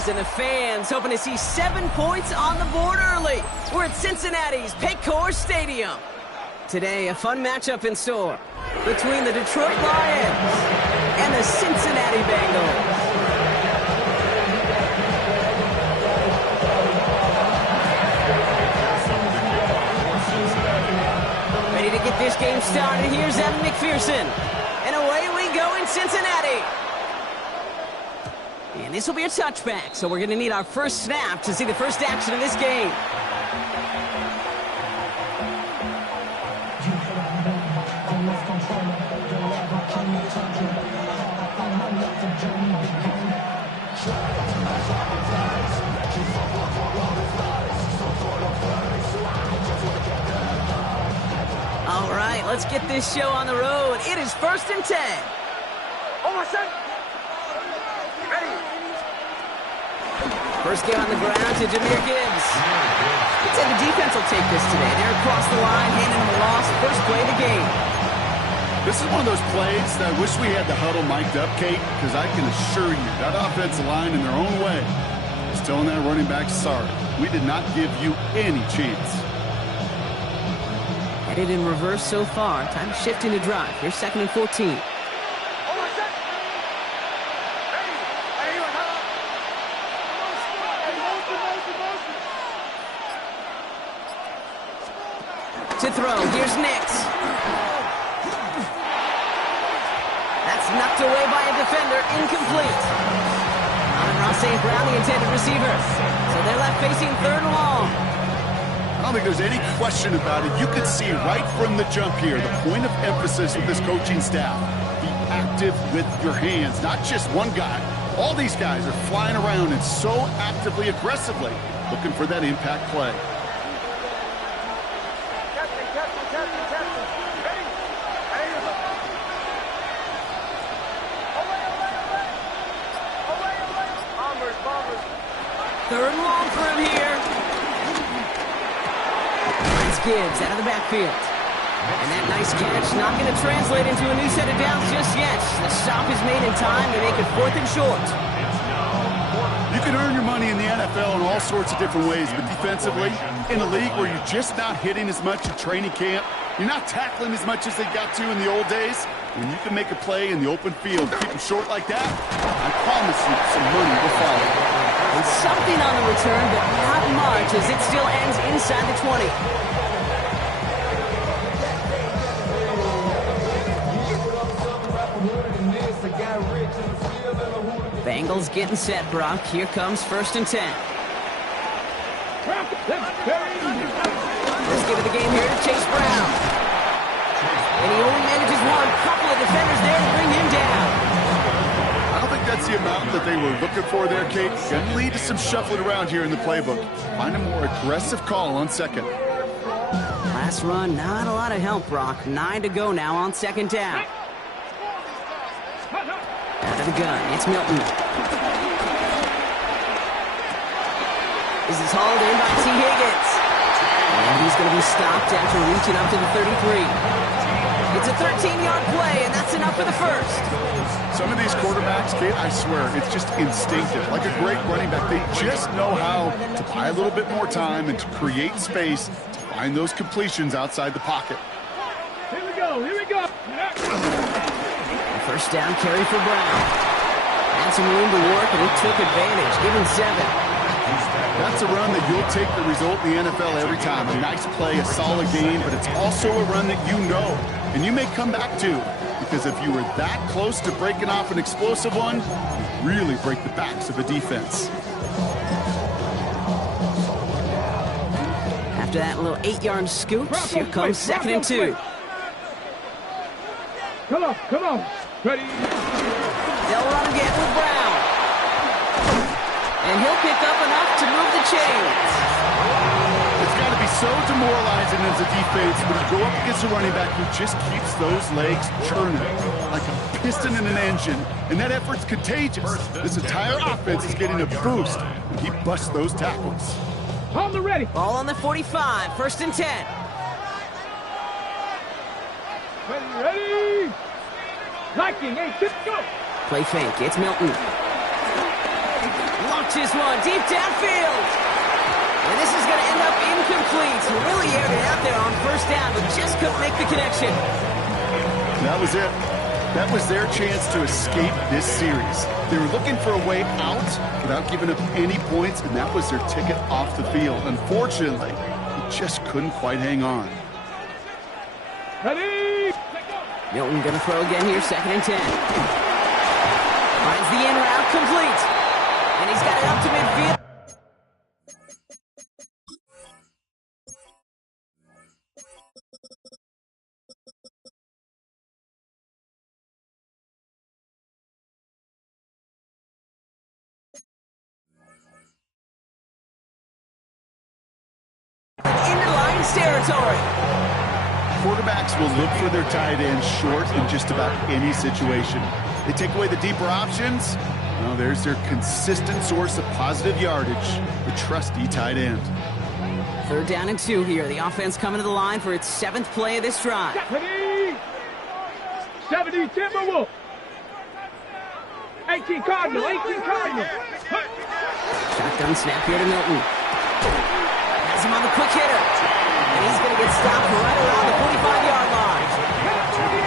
applause, and the fans hoping to see 7 points on the board early. We're at Cincinnati's Paycor Stadium. Today, a fun matchup in store between the Detroit Lions and the Cincinnati Bengals. Ready to get this game started. Here's Evan McPherson. And away we go in Cincinnati. And this will be a touchback, so we're going to need our first snap to see the first action of this game. All right, let's get this show on the road. It is 1st and 10. First game on the ground to Jahmyr Gibbs. I'd say the defense will take this today. They're across the line, handing them a loss. First play of the game. This is one of those plays that I wish we had the huddle mic'd up, Kate, because I can assure you that offensive line in their own way is telling that running back, sorry, we did not give you any chance. Headed in reverse so far. Time shifting to drive. Here's 2nd and 14. To throw. Here's Nix. That's knocked away by a defender. Incomplete. Amon-Ra St. Brown, the intended receiver. So they're left facing 3rd and long. I don't think there's any question about it. You could see right from the jump here, the point of emphasis with this coaching staff. Be active with your hands, not just one guy. All these guys are flying around and so actively, aggressively looking for that impact play. Third and long for him here. It's Gibbs out of the backfield. And that nice catch not going to translate into a new set of downs just yet. The stop is made in time to make it 4th and short. You can earn your money in the NFL in all sorts of different ways, but defensively, in a league where you're just not hitting as much in training camp, you're not tackling as much as they got to in the old days, when you can make a play in the open field, keep them short like that, I promise you some money will follow. And something on the return, but not much, as it still ends inside the 20. Bengals getting set, Brock. Here comes 1st and 10. Let's give it the game here to Chase Brown. And he only manages one. Couple of defenders there to bring him down. I don't think that's the amount that they were looking for there, Kate. Going to lead to some shuffling around here in the playbook. Find a more aggressive call on 2nd. Last run, not a lot of help, Brock. 9 to go now on 2nd down. Out of the gun, it's Milton. This is hauled in by T. Higgins. And he's going to be stopped after reaching up to the 33. It's a 13-yard play, and that's enough for the first. Some of these quarterbacks, Kate, I swear, it's just instinctive. Like a great running back, they just know how to buy a little bit more time and to create space to find those completions outside the pocket. Here we go, here we go. First down carry for Brown. Had some room to work, and he took advantage, giving 7. That's a run that you'll take the result in the NFL every time. A nice play, a solid game, but it's also a run that you know, and you may come back to, because if you were that close to breaking off an explosive one, you really break the backs of the defense. After that little 8-yard scoot, here comes 2nd and 2. Come on. Ready? They'll run again with Brown. And he'll pick up enough to move the chains. It's got to be so demoralizing as a defense when you go up against a running back who just keeps those legs churning like a piston in an engine, and that effort's contagious. This entire offense is getting a boost when he busts those tackles. On the ready. Ball on the 45, 1st and 10. Ready. Liking, 8, 6, go. Play fake, it's Milton. Launches one deep downfield. And this is going to end up incomplete. He really aired it out there on first down, but just couldn't make the connection. That was it. That was their chance to escape this series. They were looking for a way out without giving up any points, and that was their ticket off the field. Unfortunately, he just couldn't quite hang on. Ready? Milton going to throw again here, 2nd and 10. Finds the in route complete. And he's got it up to midfield. Into Lions territory. Quarterbacks will look for their tight end short in just about any situation. They take away the deeper options. Well, there's their consistent source of positive yardage, the trusty tight end. 3rd down and 2 here. The offense coming to the line for its 7th play of this drive. Ready? 70 Timberwolf. 18 Cardinal. 18 Cardinal. Shotgun snap here to Milton. Has him on the quick hitter. And he's going to get stopped right around the 45-yard line.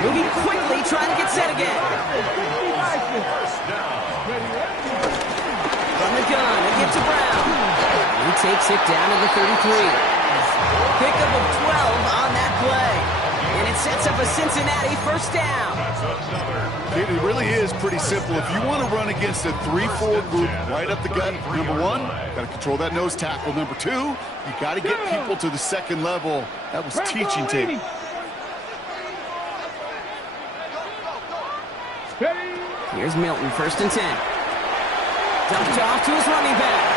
Moving quickly, trying to get set again. From the gun, they get to Brown. He takes it down to the 33. Pickup of 12 on that play. And it sets up a Cincinnati first down. It really is pretty simple. If you want to run against a 3-4 group right up the gut, number one, got to control that nose tackle. Number two, you got to get people to the second level. That was teaching tape. Here's Milton, 1st and 10. Dumped off to his running back.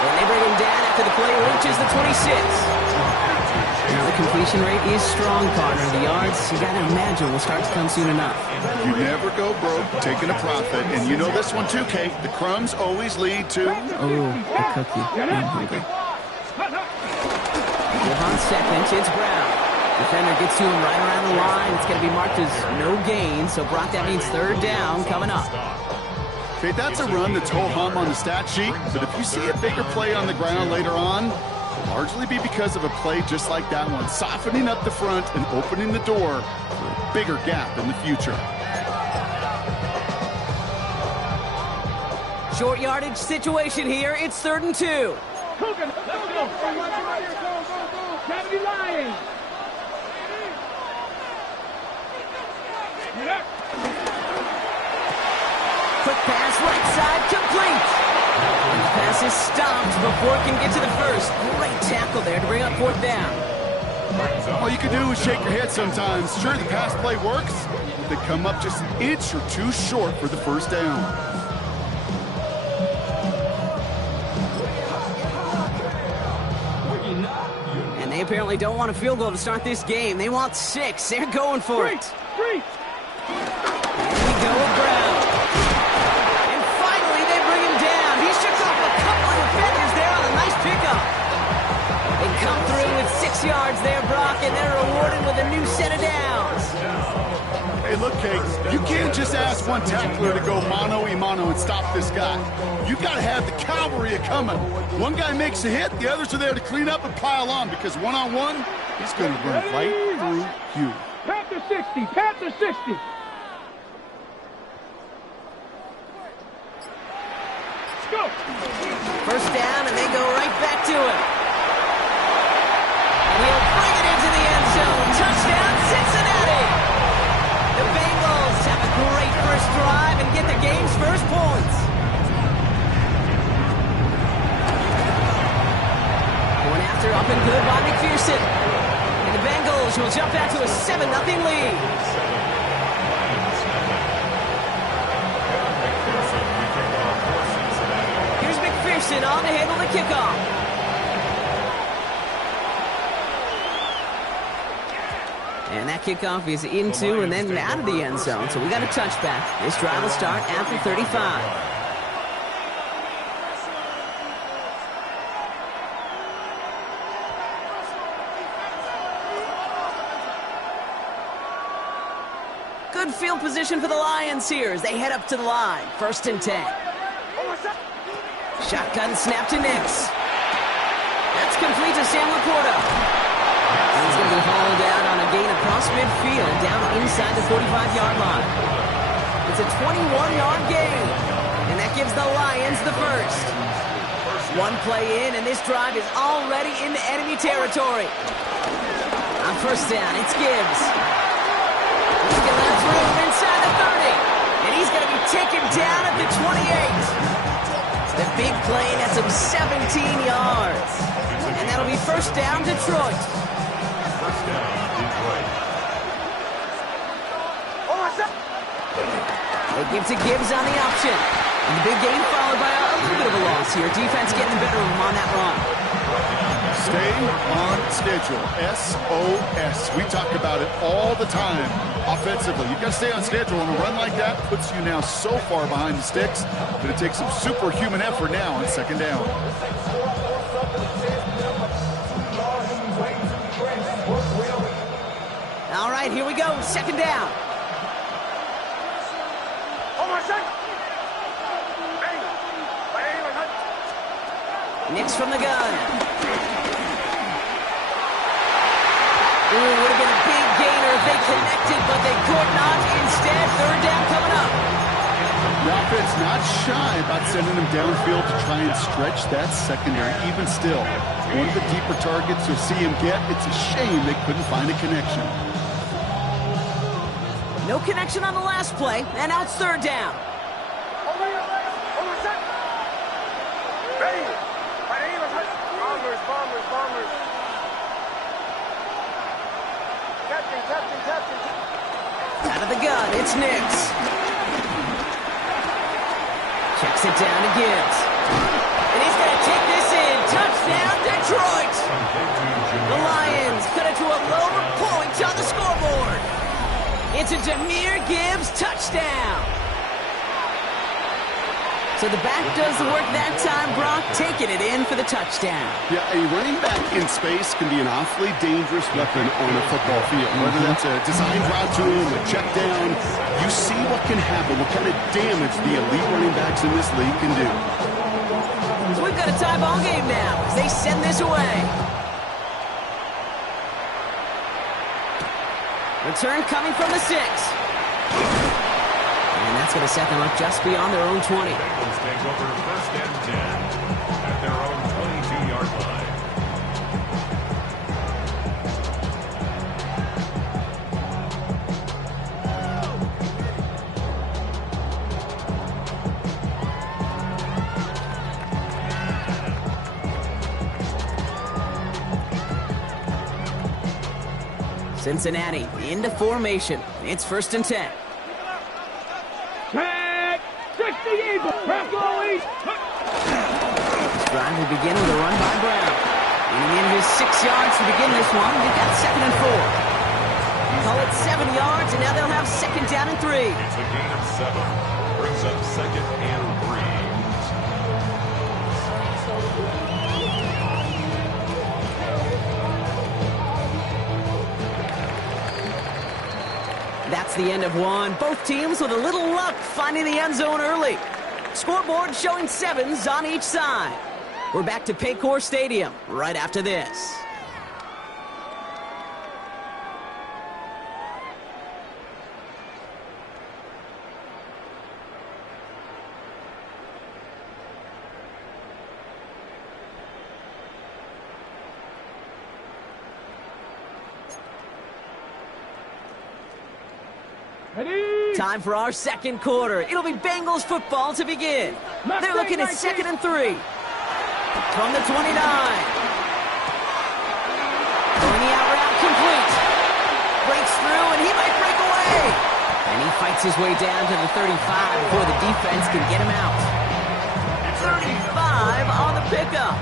And they bring him down after the play reaches the 26. Now the completion rate is strong, partner. The yards, you got to imagine, will start to come soon enough. You never go broke taking a profit. And you know this one too, Kate. The crumbs always lead to... Oh, the cookie. I'm hungry. On 2nd, it's Brown. Defender gets to him right around the line. It's going to be marked as no gain. So, Brock, that means 3rd down coming up. Okay, that's a run that's ho-hum on the stat sheet. But if you see a bigger play on the ground later on, it'll largely be because of a play just like that one, softening up the front and opening the door for a bigger gap in the future. Short yardage situation here. It's 3rd and 2. Coogan, let's go. Kennedy Lions. Quick pass, right side, complete. And the pass is stopped before it can get to the first. Great tackle there to bring up 4th down. All you can do is shake your head sometimes. Sure, the pass play works. They come up just an inch or two short for the first down. And they apparently don't want a field goal to start this game. They want 6. They're going for it. Three. Here we go with Brown. And finally, they bring him down. He shook off a couple of defenders there on a nice pickup. They come through with 6 yards there, Brock, and they're rewarded with a new set of downs. Hey, look, Kate, you can't just ask one tackler to go mano-a-mano and stop this guy. You got to have the cavalry coming. One guy makes a hit, the others are there to clean up and pile on, because one-on-one, he's going to run right through you. Panther 60. Panther 60. Let's go. First down, and they go right back to it. And he'll bring it into the end zone. Touchdown, Cincinnati! The Bengals have a great first drive and get the game's first points. Going after up and good by McPherson. And the Bengals will jump out to a 7-0 lead. Here's McPherson on to handle the kickoff. And that kickoff is into and then out of the end zone. So we got a touchback. This drive will start at the 35. Good field position for the Lions here as they head up to the line. 1st and 10. Shotgun snap to Nix. That's complete to Sam Laporta. He's going to be hauled out on a gain across midfield, down inside the 45-yard line. It's a 21-yard gain, and that gives the Lions the first. One play in, and this drive is already into enemy territory. On first down, it's Gibbs. He's going to let through inside the 30, and he's going to be taken down at the 28. The big play has him 17 yards, and that'll be first down Detroit. First down, Detroit. They give to Gibbs on the option. And the big gain followed by a little bit of a loss here. Defense getting the better of him on that run. Stay on schedule. SOS. We talk about it all the time. Offensively, you've got to stay on schedule, and a run like that puts you now so far behind the sticks that it takes some superhuman effort now on second down. All right, here we go. Second down. Nix from the gun. Ooh, would have been a big gainer if they connected, but they could not. Instead, third down coming up. The offense not shy about sending them downfield to try and stretch that secondary. Even still, one of the deeper targets you'll see him get. It's a shame they couldn't find a connection. No connection on the last play, and now it's third down. Out of the gun, it's Nix. Checks it down to Gibbs. And he's going to take this in. Touchdown, Detroit! The Lions cut it to a lower point on the scoreboard. It's a Jahmyr Gibbs touchdown. So the back does the work that time, Brock, taking it in for the touchdown. Yeah, a running back in space can be an awfully dangerous weapon on a football field. Whether that's a designed route to him, a check down, you see what can happen, what kind of damage the elite running backs in this league can do. So we've got a tie ball game now as they send this away. Return coming from the 6. And that's going to set them up just beyond their own 20. Bengals take over first and 10 at their own 22-yard line. Cincinnati into formation. It's first and 10. Tag! 60 Eagles! Press goalie! Drive will begin with a run by Brown. Getting in his 6 yards to begin this one. They've got second and 4. Call it 7 yards, and now they'll have second down and 3. It's a gain of 7. Brings up second and 3. That's the end of one. Both teams with a little luck finding the end zone early. Scoreboard showing 7s on each side. We're back to Paycor Stadium right after this. Ready? Time for our second quarter. It'll be Bengals football to begin. They're looking at second and 3. From the 29. Going the out route complete. Breaks through, and he might break away. And he fights his way down to the 35 before the defense can get him out. 35 on the pickup.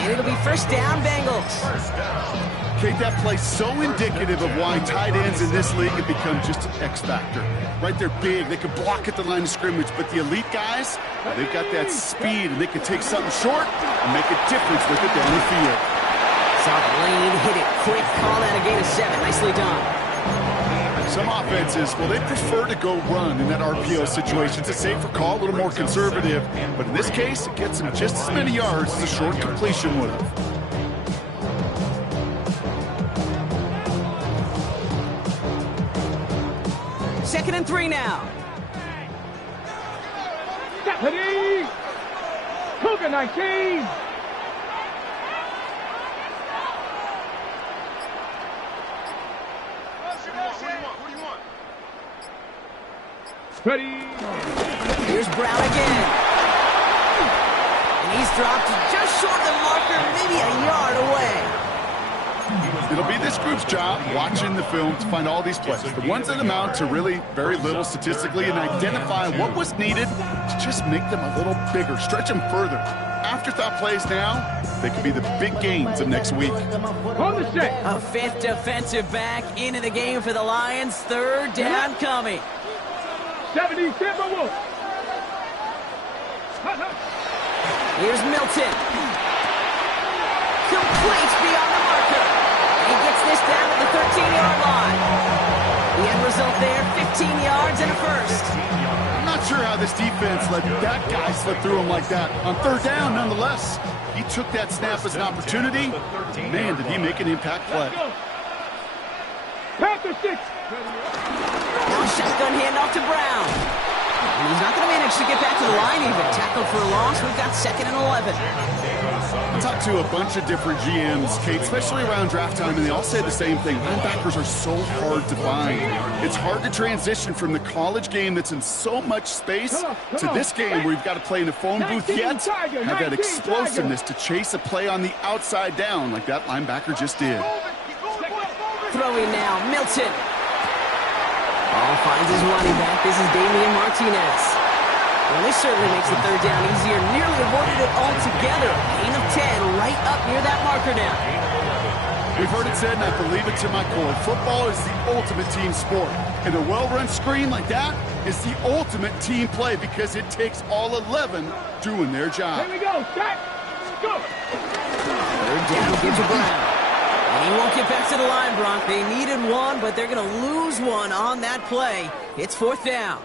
And it'll be first down, Bengals. First down. Kate, that play so indicative of why tight ends in this league have become just an X factor. Right, they're big, they can block at the line of scrimmage, but the elite guys, they've got that speed, and they can take something short and make a difference with it down the field. Saw the lane, hit it quick, call that a gain of 7. Nicely done. Some offenses, well, they prefer to go run in that RPO situation. It's a safer call, a little more conservative. But in this case, it gets them just as many yards as a short completion would have. Second and 3 now. Ready. Cougar 19. Ready. Here's Brown again. And he's dropped just short of the marker, maybe a yard away. It'll be this group's job watching the film to find all these plays. The ones that amount to really very little statistically and identify what was needed to just make them a little bigger, stretch them further. Afterthought plays now, they could be the big gains of next week. On the set. A fifth defensive back into the game for the Lions. Third down coming. 70 Timberwolves. Here's Milton. Complete beyond the marker. He gets this down at the 13-yard line. The end result there, 15 yards and a first. I'm not sure how this defense let that guy slip through him like that. On third down, nonetheless, he took that snap as an opportunity. Man, did he make an impact play. Panther 6. Now shotgun handoff to Brown. And he's not going to manage to get back to the line even. Tackled for a loss. We've got 2nd and 11. I talked to a bunch of different GMs, Kate, especially around draft time, and they all say the same thing. Linebackers are so hard to find. It's hard to transition from the college game that's in so much space to this game where you've got to play in a phone booth yet have that explosiveness to chase a play on the outside down like that linebacker just did. Throwing now, Milton. Ball finds his running back. This is Damian Martinez. Well, this certainly makes the third down easier. Nearly avoided it altogether. Gain of 10 right up near that marker now. We've heard it said, and I believe it to my core, football is the ultimate team sport. And a well-run screen like that is the ultimate team play because it takes all 11 doing their job. Here we go. Set. Go. Third down gives to Brown. And he won't get back to the line, Bronk. They needed one, but they're going to lose one on that play. It's 4th down.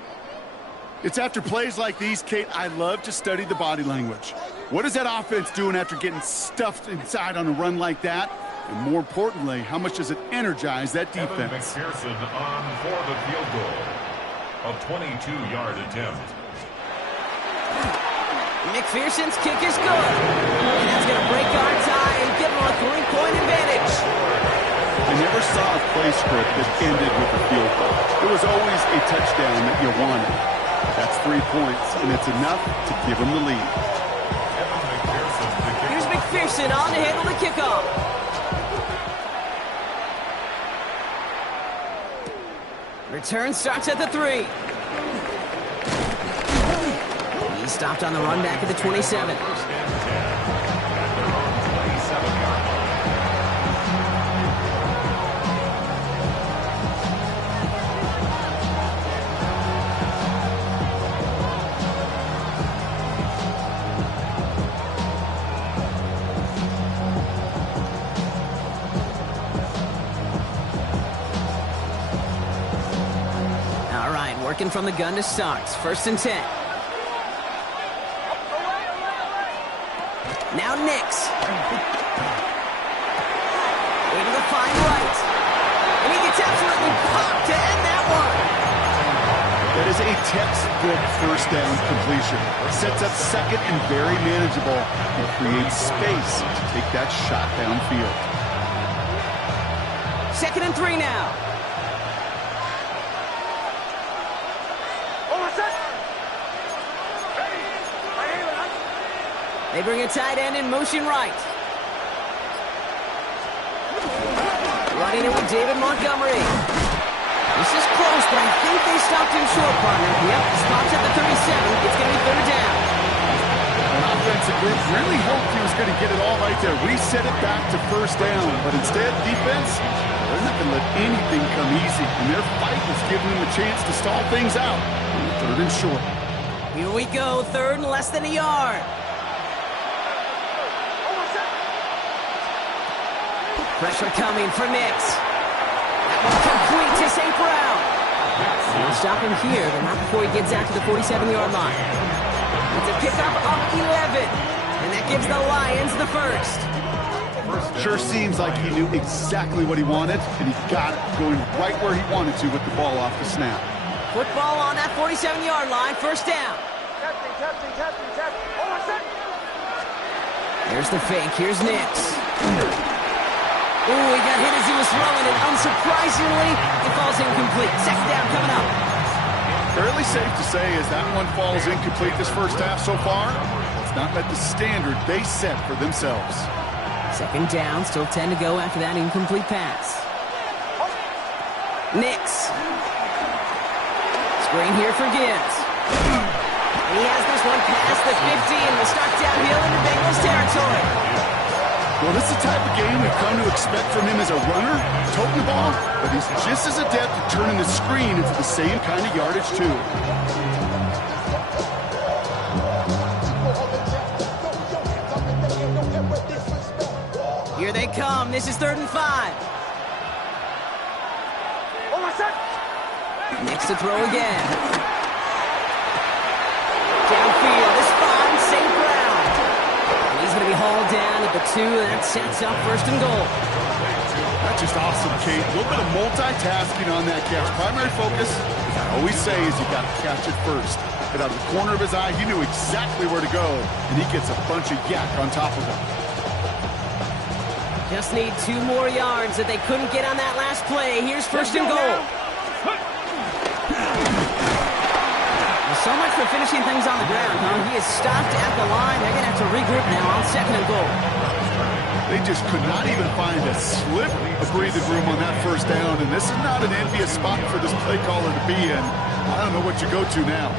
It's after plays like these, Kate, I love to study the body language. What is that offense doing after getting stuffed inside on a run like that? And more importantly, how much does it energize that defense? Evan McPherson on for the field goal. A 22-yard attempt. McPherson's kick is good. And that's going to break our tie and give them a 3-point advantage. I never saw a play script that ended with a field goal. There was always a touchdown that you wanted. That's 3 points, and it's enough to give them the lead. Here's McPherson on to handle the kickoff. Return starts at the 3. He stopped on the run back at the 27. Working from the gun to start. 1st and 10. Now Nix. Able to find Wright. And he gets absolutely popped to end that one. That is a textbook first down completion. Sets up second and very manageable. And creates space to take that shot downfield. 2nd and 3 now. They bring a tight end in motion right. Running it with David Montgomery. This is close, but I think they stopped him short, partner. Yep, stops at the 37. It's going to be 3rd down. An offensive group really hoped he was going to get it all right there. Reset it back to 1st down. But instead, defense, they're not going to let anything come easy. And their fight was giving them a chance to stall things out. 3rd and short. Here we go, 3rd and less than a yard. Pressure coming for Nix. That one complete to to St. Brown. We'll stop him here, but not before he gets out to the 47-yard line. It's a pickup of 11, and that gives the Lions the first. Sure seems like he knew exactly what he wanted, and he got it going right where he wanted to with the ball off the snap. Football on that 47-yard line, first down. There's the fake. Here's Nix. Ooh, he got hit as he was throwing it. Unsurprisingly, it falls incomplete. Second down coming up. Fairly safe to say as that one falls incomplete this first half so far, it's not met the standard they set for themselves. Second down, still 10 to go after that incomplete pass. Nix. Screen here for Gibbs. And he has this one past the 50 and will start downhill into Bengals territory. Well, this is the type of game we've come to expect from him as a runner, toting the ball, but he's just as adept at turning the screen into the same kind of yardage, too. Here they come. This is 3rd and 5. Next to throw again. Downfield is fine. St. Brown. And he's going to be hauled down at the 2, and that sets up 1st and goal. That's just awesome, Kate. A little bit of multitasking on that catch. Primary focus, as I always say, is you got to catch it first. But out of the corner of his eye, he knew exactly where to go, and he gets a bunch of yak on top of it. Just need 2 more yards that they couldn't get on that last play. Here's 1st and goal. So much for finishing things on the ground, huh? He is stopped at the line. They're going to have to regroup now on 2nd and goal. They just could not even find a sliver of breathing room on that first down, and this is not an envious spot for this play caller to be in. I don't know what you go to now.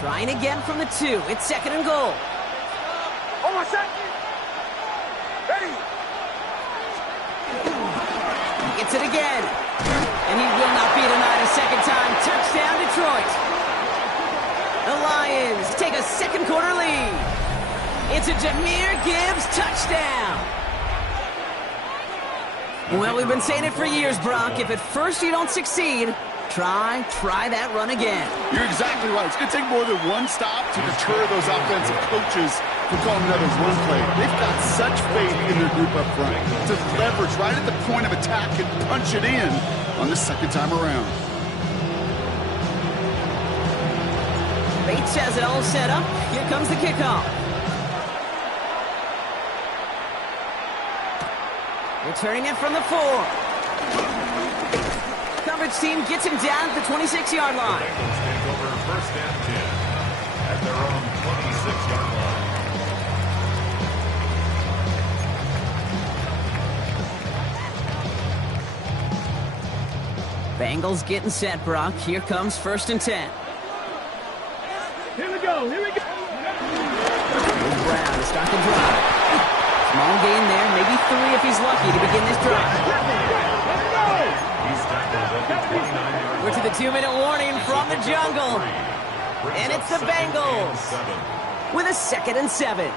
Trying again from the 2. It's 2nd and goal. He gets it again. And he will not be denied a second time. Touchdown, Detroit. The Lions take a second quarter lead. It's a Jahmyr Gibbs touchdown. Well, we've been saying it for years, Brock. If at first you don't succeed, try that run again. You're exactly right. It's going to take more than one stop to deter those offensive coaches from calling another run play. They've got such faith in their group up front to leverage right at the point of attack and punch it in on the second time around. Bates has it all set up. Here comes the kickoff. Returning it from the 4. Coverage team gets him down at the 26-yard line. Bengals take over 1st and 10 at their own 26-yard line. Bengals getting set, Brock. Here comes 1st and 10. Here we go. Brown to start the drive. Small gain there, maybe 3 if he's lucky to begin this drive. He's tackled at the 29-yard line. We're to the 2-minute warning from the jungle. And it's the Bengals with a 2nd and 7.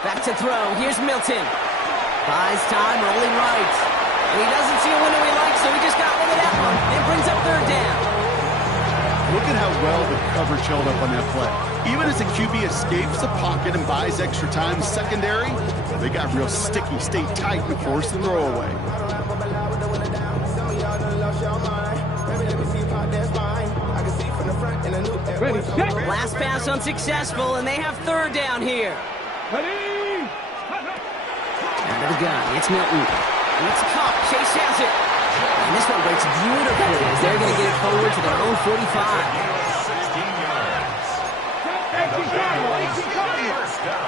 Back to throw. Here's Milton. Buys time, rolling right. And he doesn't see a window he likes, so he just got rid of that one. It brings up 3rd down. Look at how well the coverage held up on that play. Even as the QB escapes the pocket and buys extra time secondary, they got real sticky, stayed tight, and forced the throwaway. Ready, set. Last pass unsuccessful, and they have 3rd down here. Ready. Out of the gun, it's Milton. And it's caught. Chase has it. And this one breaks beautifully as they're going to get it forward to their own 45. 16 yards. And the Bengals get first down.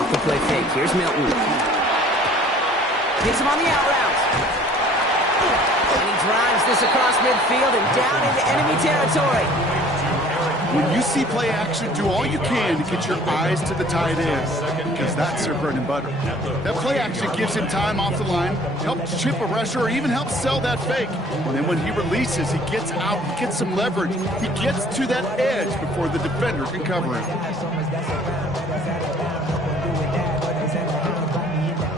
Off the play fake. Here's Milton. Hits him on the out route. And he drives this across midfield and down into enemy territory. When you see play action, do all you can to get your eyes to the tight end, because that's their bread and butter. That play action gives him time off the line, helps chip a rusher, or even helps sell that fake. And then when he releases, he gets out, he gets some leverage. He gets to that edge before the defender can cover him.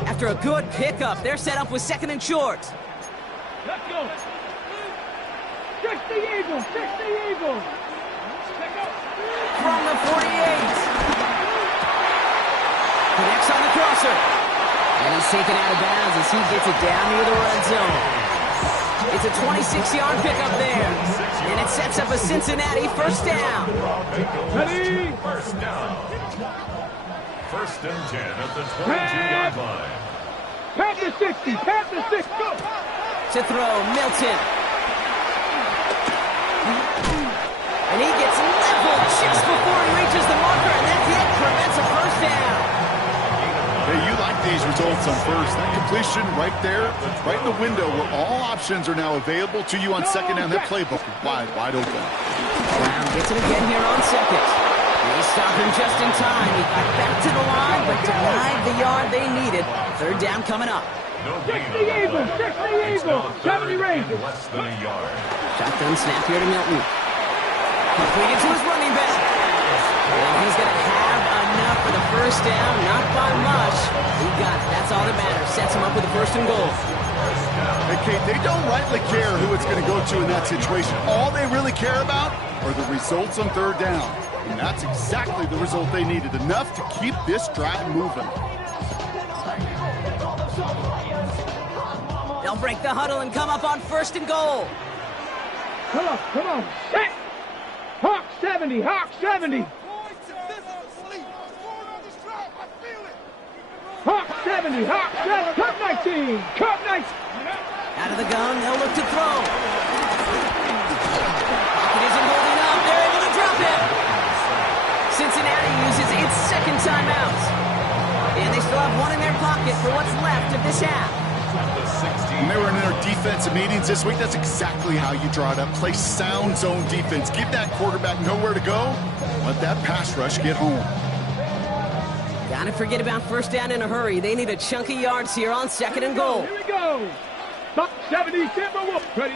After a good pickup, they're set up with 2nd and short. Let's go. 60 Eagles, 60 Eagles. From the 48. Connects on the crosser. And he's taken out of bounds as he gets it down near the red zone. It's a 26-yard pickup there. And it sets up a Cincinnati first down. Ready? First down. 1st and 10 at the 22-yard line. Pat the 60, pat the 6, go. To throw, Milton. And he gets leveled just before he reaches the marker, and that's it. Prevents a first down. Hey, you like these results on first. That completion right there, right in the window where all options are now available to you on second down. That playbook wide open. Brown gets it again here on 2nd. They stop him just in time. He got back to the line, but denied the yard they needed. 3rd down coming up. 60 Eagles, 60 Eagles. 70 Rangers. Less than a yard. Shotgun snap here to Milton. Completed to his running back. And he's going to have enough for the first down. Not by much. He got it. That's all that matters. Sets him up with a 1st and goal. Hey, Kate, they don't rightly care who it's going to go to in that situation. All they really care about are the results on 3rd down. And that's exactly the result they needed. Enough to keep this drive moving. They'll break the huddle and come up on 1st and goal. Come on, come on. Set. Hawk 70, Hawk 70. Hawk 70, Hawk 70. Cup 19, Cup 19. Out of the gun, they'll look to throw. Pocket isn't holding up. They're able to drop him. Cincinnati uses its 2nd timeout. And they still have one in their pocket for what's left of this half. When they were in their defensive meetings this week, that's exactly how you draw it up. Play sound zone defense. Give that quarterback nowhere to go. Let that pass rush get home. Gotta forget about 1st down in a hurry. They need a chunk of yards here on 2nd and goal. Here we go. Top 70, Timberwolves. Ready?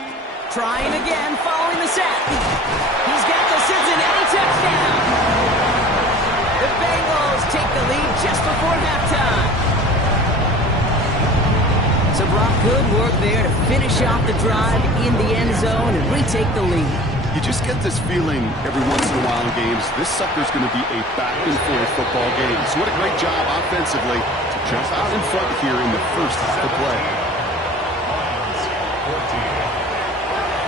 Trying again, following the sack. He's got the Cincinnati touchdown. The Bengals take the lead just before halftime. So Brock, good work there to finish off the drive in the end zone and retake the lead. You just get this feeling every once in a while in games, this sucker's going to be a back-and-forth football game. So what a great job offensively to jump out in front here in the first half of play.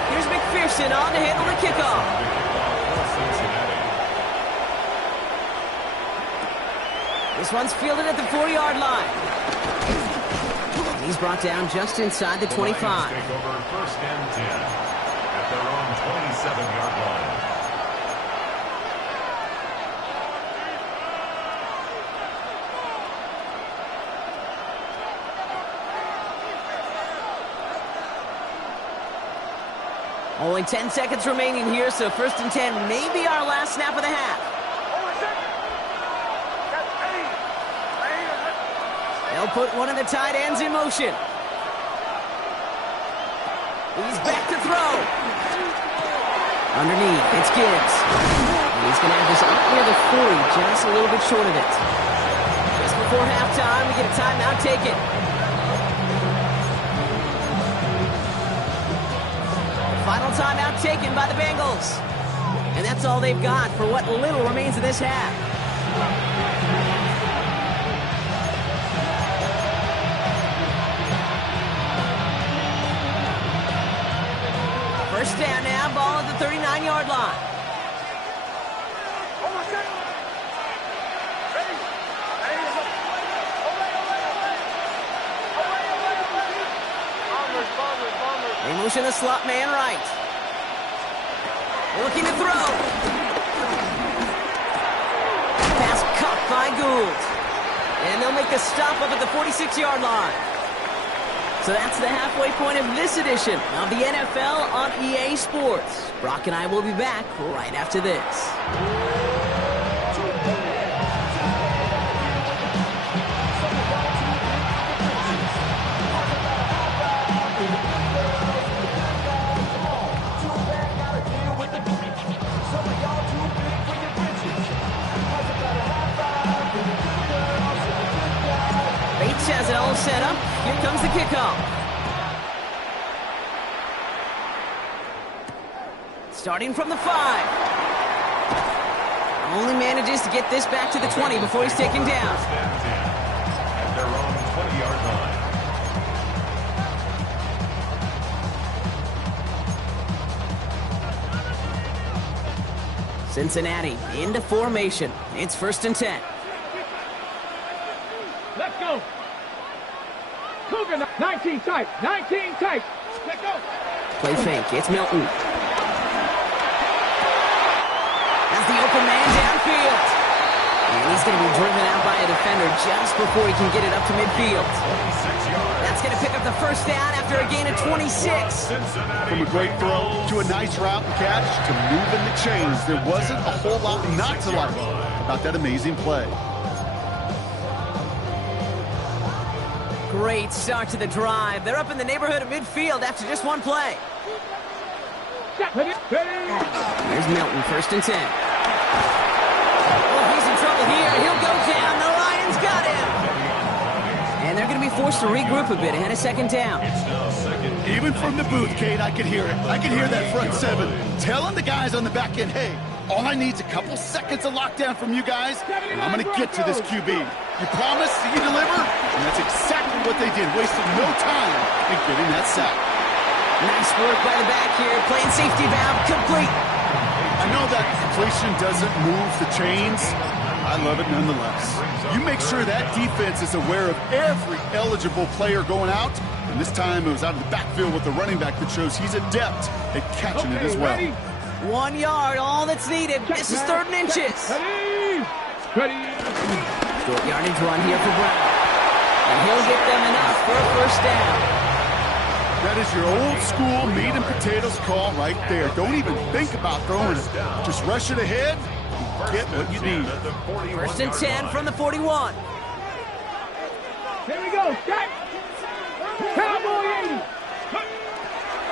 Here's McPherson on to handle the kickoff. This one's fielded at the 4-yard line. He's brought down just inside the 25. Take over 1st and 10 at their own 27-yard line. Only 10 seconds remaining here, so 1st and 10 may be our last snap of the half. They'll put one of the tight ends in motion. He's back to throw. Underneath, it's Gibbs. And he's going to have this up near the 40, just a little bit short of it. Just before halftime, we get a timeout taken. Final timeout taken by the Bengals. And that's all they've got for what little remains of this half. First down now, ball at the 39-yard line. They motion the slot man right. Looking to throw. Pass caught by Gould. And they'll make the stop up at the 46-yard line. So that's the halfway point of this edition of the NFL on EA Sports. Brock and I will be back right after this. Bates has it all set up. Here comes the kickoff. Starting from the 5. Only manages to get this back to the 20 before he's taken down. At their own 20-yard line. Cincinnati into formation. It's 1st and 10. Let's go. Cougar, 19 tight. 19 tight. Let's go. Play fake. It's Milton. That's the open man downfield. And he's going to be driven out by a defender just before he can get it up to midfield. 26 yards. That's going to pick up the 1st down after a gain of 26. From a great throw to a nice route and catch to moving the chains, there wasn't a whole lot not to like about that amazing play. Great start to the drive. They're up in the neighborhood of midfield after just one play. Here's Milton, 1st and 10. Oh, he's in trouble here. He'll go down. The Lions got him. And they're going to be forced to regroup a bit ahead of 2nd down. Even from the booth, Kate, I could hear it. I could hear that front 7 telling the guys on the back end, hey, all I need is a couple seconds of lockdown from you guys, and I'm going to get to this QB. You promise, you deliver, and that's exactly what they did, wasting no time in getting that sack. Nice work by the back here, playing safety valve complete. I know that completion doesn't move the chains. I love it nonetheless. You make sure that defense is aware of every eligible player going out, and this time it was out of the backfield with the running back that shows he's adept at catching it as well. Ready? 1 yard, all that's needed. This is 3rd and inches. Ready. Short yardage run here for Brown. And he'll get them enough for a 1st down. That is your old school meat and potatoes call right there. Don't even think about throwing it. Just rush it ahead and get what you need. 1st and 10 from the 41. Here we go. Set. Cowboy 80.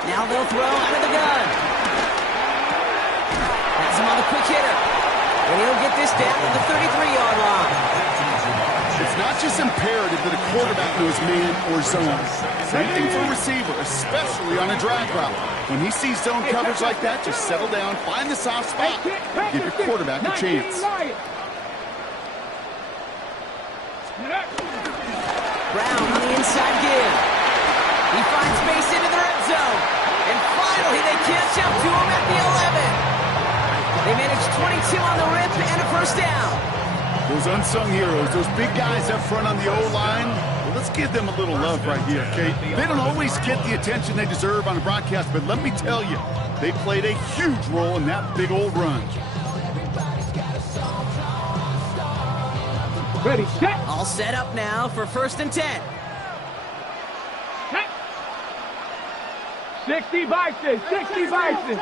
Now they'll throw out of the gun. That's him on the quick hitter. And he'll get this down to the 33-yard line. It's not just imperative that a quarterback knows man or zone. Same thing for a receiver, especially on a drag route. When he sees zone coverage like that, just settle down, find the soft spot, give your quarterback a chance. Brown on the inside give. He finds space into the red zone. And finally, they catch up to him at the 11. They managed 22 on the rip and a 1st down. Those unsung heroes, those big guys up front on the O-line, well, let's give them a little love right here, Kate. They don't always get the attention they deserve on a broadcast, but let me tell you, they played a huge role in that big old run. Ready, set. All set up now for 1st and 10. 60 Bison, 60 Bison.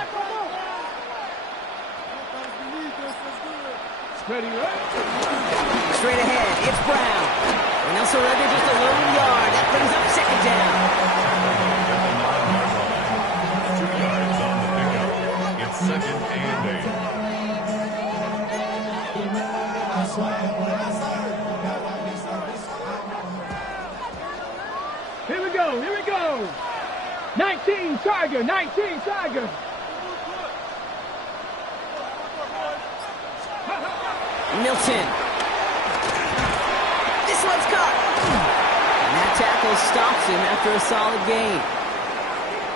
Ready, Straight ahead, it's Brown. And they'll surrender just a lone yard. That brings up 2nd down. 2 yards on the pickup. It's 2nd and 8. Here we go, here we go. 19 Tiger, 19 Tiger. Milton. This one's caught. And that tackle stops him after a solid gain.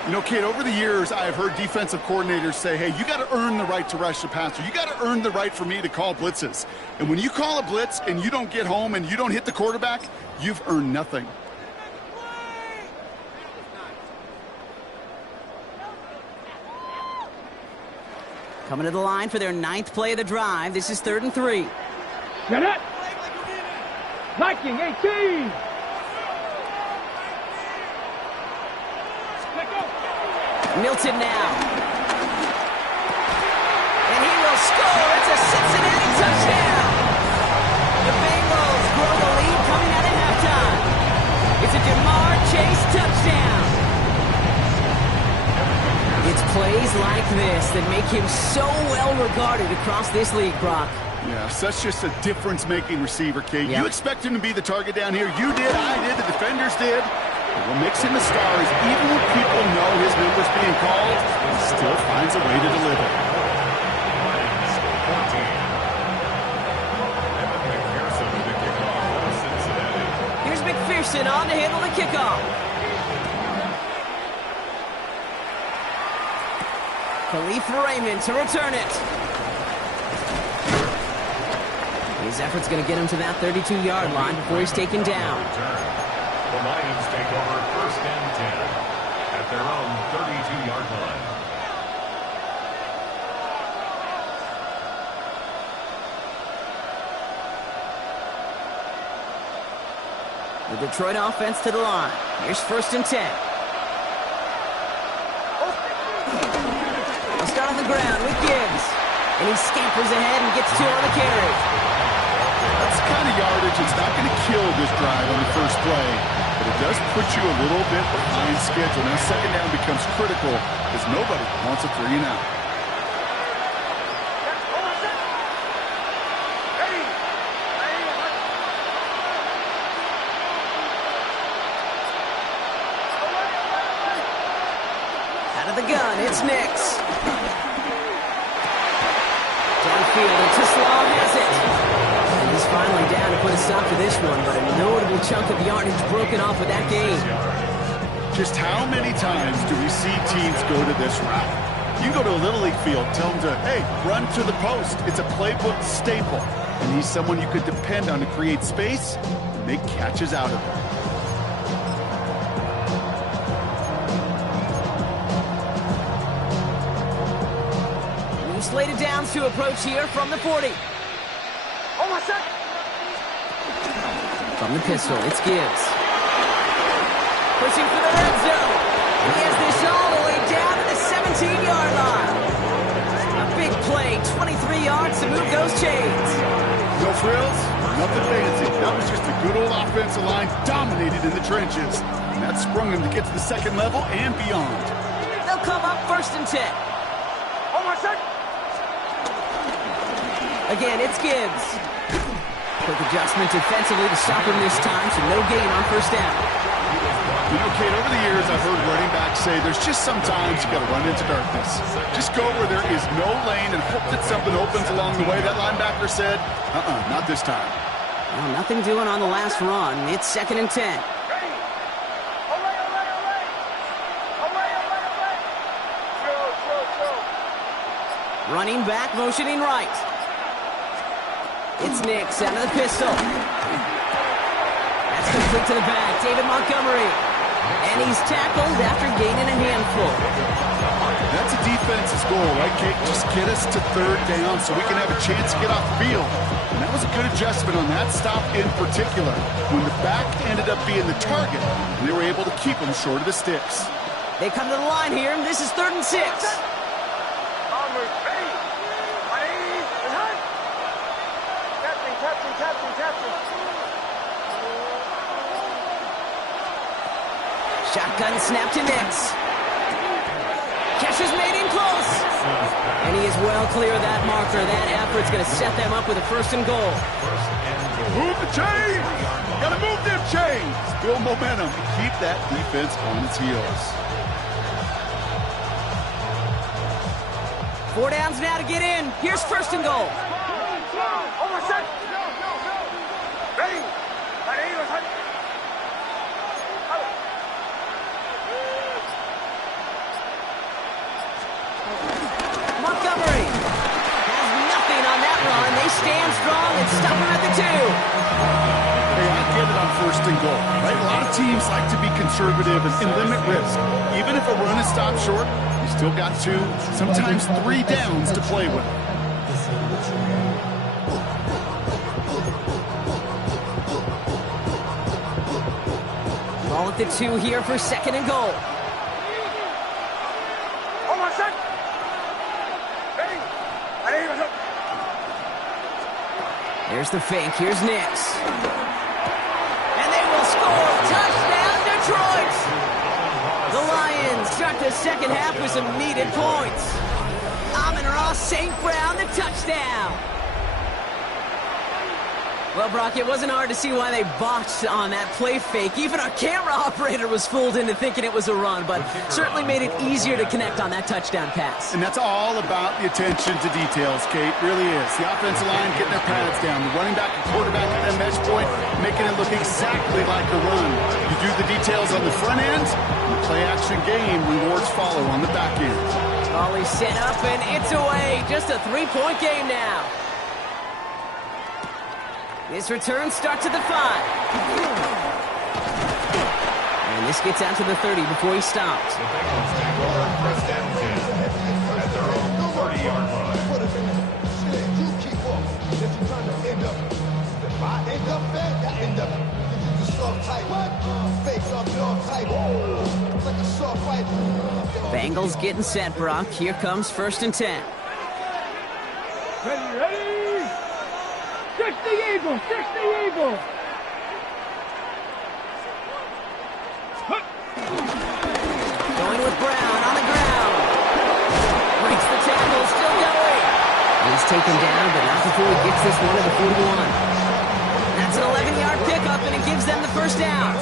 You know, Kate, over the years, I have heard defensive coordinators say, hey, you got to earn the right to rush the passer. You got to earn the right for me to call blitzes. And when you call a blitz and you don't get home and you don't hit the quarterback, you've earned nothing. Coming to the line for their 9th play of the drive. This is 3rd and 3. Get it. Viking 18. Milton now. And he will score. It's a Cincinnati touchdown. The Bengals grow the lead coming out of halftime. It's a Jamar Chase touchdown. It's plays like this that make him so well regarded across this league, Brock. Yeah, such just a difference-making receiver, Kate. Yep. You expect him to be the target down here. You did, I did, the defenders did. But what makes him a star is even when people know his number's being called, he still finds a way to deliver. Here's McPherson on to handle the kickoff. Khalif Raymond to return it. His effort's going to get him to that 32-yard line before he's taken down. The Lions take over 1st and 10 at their own 32-yard line. The Detroit offense to the line. Here's 1st and 10. They'll start on the ground with Gibbs. And he scampers ahead and gets 2 on the carry. That's the kind of yardage that's not going to kill this drive on the first play, but it does put you a little bit behind schedule. Now, 2nd down becomes critical because nobody wants a 3 and out. Out of the gun, it's Nix. Downfield, and Tisslaw has it. And he's finally down to put a stop to this one, but a notable chunk of yardage broken off with that game. Just how many times do we see teams go to this route? You go to a Little League field, tell them to, hey, run to the post. It's a playbook staple. And he's someone you could depend on to create space and make catches out of it. Slated downs to approach here from the 40. From the pistol, it's Gibbs. Pushing for the red zone. He has this all the way down to the 17-yard line. A big play, 23 yards to move those chains. No frills, nothing fancy. That was just a good old offensive line dominated in the trenches. And that sprung him to get to the 2nd level and beyond. They'll come up 1st and 10. Again, it's Gibbs. Quick adjustment defensively to stop him this time, so no gain on 1st down. You know, Kate, over the years I've heard running backs say there's just sometimes you got to run into darkness. Just go where there is no lane and hope that something opens along the way. That linebacker said, not this time. Well, nothing doing on the last run. It's 2nd and 10. Running back, motioning right. It's Nix out of the pistol. That's complete to the back. David Montgomery. And he's tackled after gaining a handful. That's a defense's goal, right, Kate? Just get us to 3rd down so we can have a chance to get off the field. And that was a good adjustment on that stop in particular, when the back ended up being the target, and they were able to keep him short of the sticks. They come to the line here, and this is 3rd and 6. Shotgun snap to Nix. Catch is made in close. And he is well clear of that marker. That effort's going to set them up with a 1st and goal. Move the chains! Gotta move them chains! Build momentum. Keep that defense on its heels. 4 downs now to get in. Here's 1st and goal. Montgomery has nothing on that run. They stand strong and stop him at the 2. Hey, I get it on 1st and goal, right? A lot of teams like to be conservative and limit risk. Even if a run is stopped short, you still got 2, sometimes 3 downs to play with. Ball at the 2 here for 2nd and goal. Here's the fake. Here's Nix. And they will score. Touchdown, Detroit! The Lions start the second half with some needed points. Amon-Ra St. Brown, the touchdown. Well, Brock, it wasn't hard to see why they botched on that play fake. Even our camera operator was fooled into thinking it was a run, but certainly made it easier to connect on that touchdown pass. And that's all about the attention to details, Kate. Really is. The offensive line getting their pads down. The running back and quarterback at that mesh point, making it look exactly like a run. You do the details on the front end, and the play-action game rewards follow on the back end. Ollie set up, and it's away. Just a 3-point game now. His return starts at the 5. And this gets out to the 30 before he stops. The Bengals take over first down 10 at their own 30-yard line. You keep up. If you're trying to end up, if I end up bad, I end up. This is a soft type. Fakes off the off type. It's like a soft fight. Bengals getting set, Brock. Here comes 1st and 10. Ready? 60 Eagles! 60 Eagles! Going with Brown on the ground. Breaks the tackle, still going. He's taken down, but not before he gets this one to the 41. That's an 11-yard pickup, and it gives them the first down.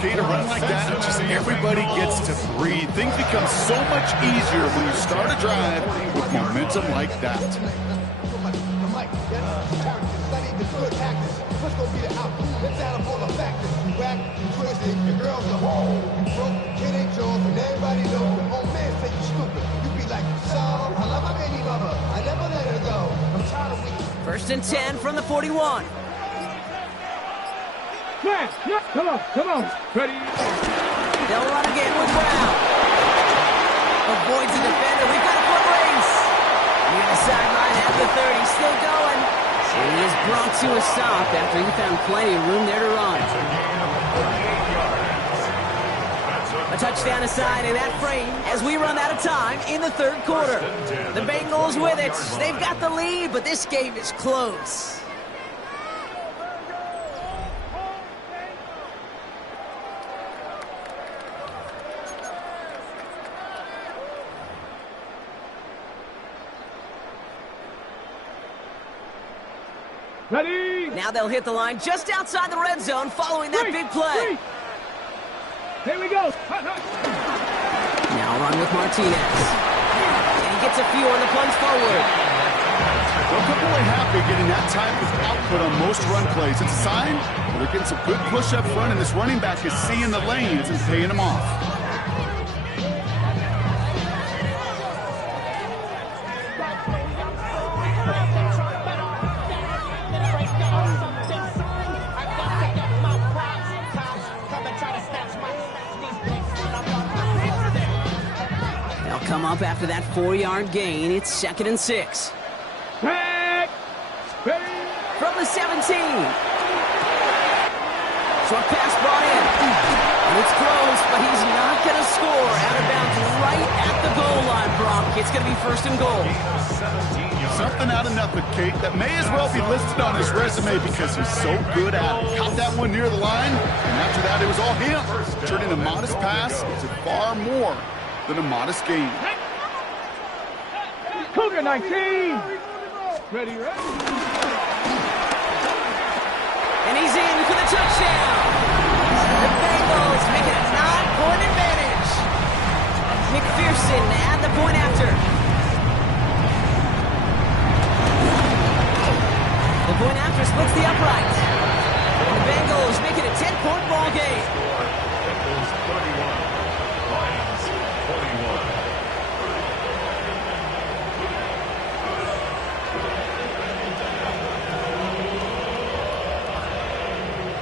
Kate, a run like that, just everybody gets to breathe. Things become so much easier when you start a drive with momentum like that. Good actors. What's gonna be the outcome? Let's add up all the factors. You whack, you twisted, your girl's a hoe. You broke, kid ain't yours, and everybody knows. When old man say you stupid, you be like, so, I love my baby mama. I never let her go. I'm tired of weak. 1st and 10 from the 41. Smash! No, come on. Ready? They'll run again with Brown. Avoids the defender. We've got a foot race. Near the sideline at the 30. Still going. And he is brought to a stop after he found plenty of room there to run. A touchdown aside in that frame as we run out of time in the 3rd quarter. The Bengals with it. They've got the lead, but this game is close. Ready? Now they'll hit the line just outside the red zone following that big play. Here we go. Now run with Martinez. And he gets a few on the plunge forward. They'll come away happy getting that type of output on most run plays. It's a sign that they're getting some good push up front, and this running back is seeing the lanes and paying them off. Come up after that 4-yard gain. It's 2nd and 6. Back. Ready? From the 17. Short pass brought in. And it's close, but he's not going to score. Out of bounds right at the goal line, Brock. It's going to be 1st and goal. Something out of nothing, Kate, that may as well be listed on his resume because he's so good at it. Caught that one near the line, and after that it was all him. Turning a modest pass into far more than a modest gain. Cougar 19. Ready? And he's in for the touchdown. The Bengals make it a 9-point advantage. McPherson at the point after. The point after splits the upright. The Bengals make it a 10-point ball game. Bengals 31. Lions 21.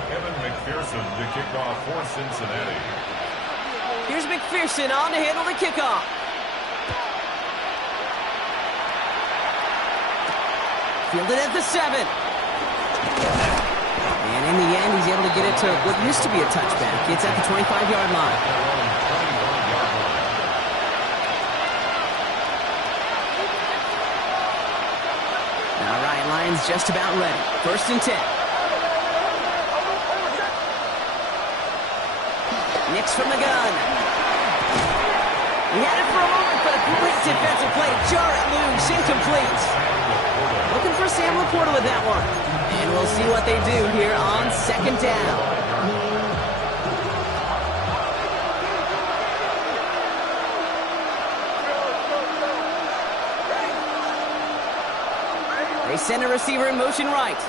Kevin McPherson to kick off for Cincinnati. Here's McPherson on to handle the kickoff. Fielded at the 7. And in the end, he's able to get it to what used to be a touchback. It's at the 25-yard line. line's just about ready. 1st and 10. Nix from the gun. He had it for a moment, but a great defensive play to jar it loose. Incomplete. Looking for Sam Laporta with that one. And we'll see what they do here on 2nd down. They send a receiver in motion right.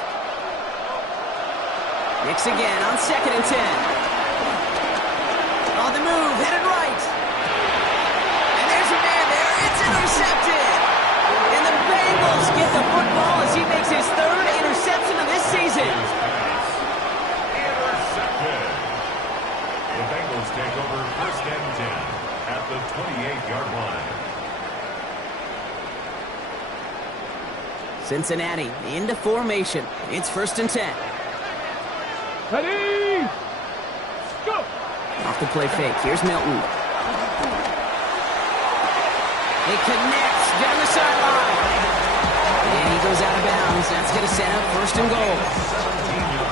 Nix again on 2nd and 10. On the move, headed right. And there's a man there. It's intercepted. And the Bengals get the football as he makes his 3rd interception of this season. Intercepted. The Bengals take over 1st and 10 at the 28-yard line. Cincinnati into formation. It's 1st and 10. Ready, go! Off the play fake. Here's Milton. He connects down the sideline. And he goes out of bounds. That's going to set up 1st and goal.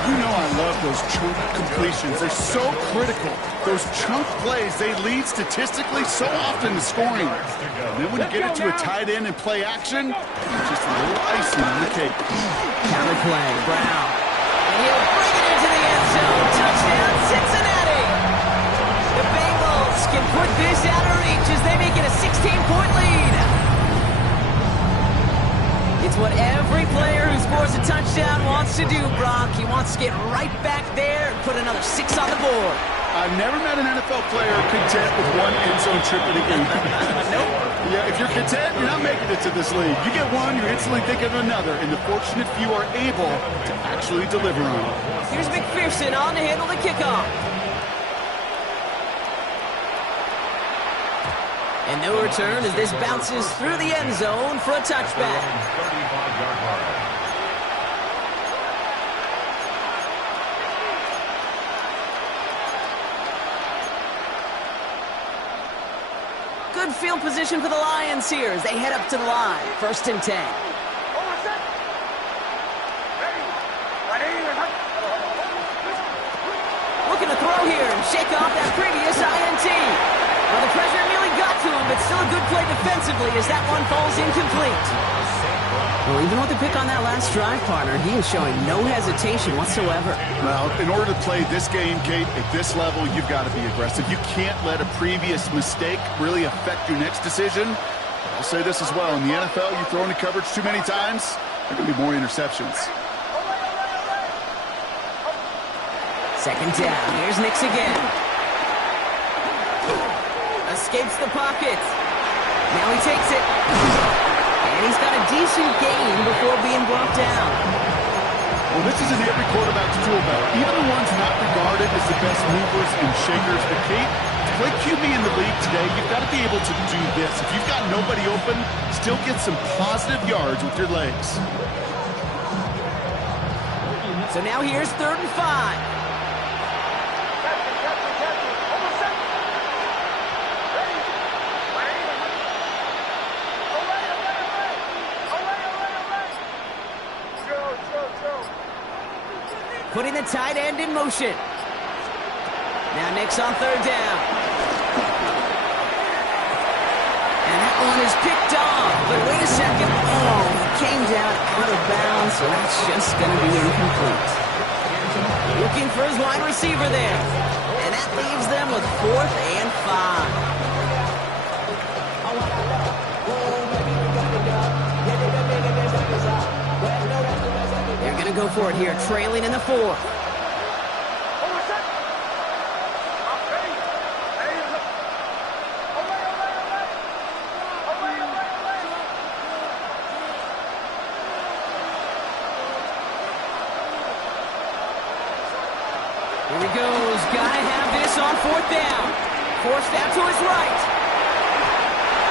You know I love those chunk completions. They're so critical. Those chunk plays, they lead statistically so often to scoring. And then when you get it to a tight end and play action, just a little icing on the cake. Counter play. Brown. And he'll bring it into the end zone. Touchdown, Cincinnati. The Bengals can put this out of reach as they make it a 16-point lead. It's what every player who scores a touchdown wants to do, Brock. He wants to get right back there and put another 6 on the board. I've never met an NFL player content with one end zone trip in a game. Nope. Yeah, if you're content, you're not making it to this league. You get one, you're instantly thinking of another, and the fortunate few are able to actually deliver on it. Here's McPherson on to handle the kickoff. And no return as this bounces through the end zone for a touchback. 35-yard line. Good field position for the Lions here as they head up to the line. 1st and 10. Looking to throw here and shake off that previous INT. Well, the pressure nearly got to him, but still a good play defensively as that one falls incomplete. Well, even with the pick on that last drive, partner, he is showing no hesitation whatsoever. Well, in order to play this game, Kate, at this level, you've got to be aggressive. You can't let a previous mistake really affect your next decision. I'll say this as well. In the NFL, you throw into coverage too many times, there are going to be more interceptions. 2nd down. Here's Nix again. Escapes the pocket. Now he takes it. And he's got a decent gain before being brought down. Well, this is in every quarterback's tool belt. Even the ones not regarded as the best movers and shakers. But, Kate, to play QB in the league today, you've got to be able to do this. If you've got nobody open, still get some positive yards with your legs. So now here's 3rd and 5. Putting the tight end in motion. Now Nix on 3rd down. And that one is picked off. But wait a second. Oh, he came down out of bounds, so that's just going to be incomplete. Looking for his wide receiver there. And that leaves them with 4th and 5. They're going to go for it here, trailing in the 4th. Here he goes. Got to have this on 4th down. Forced out to his right.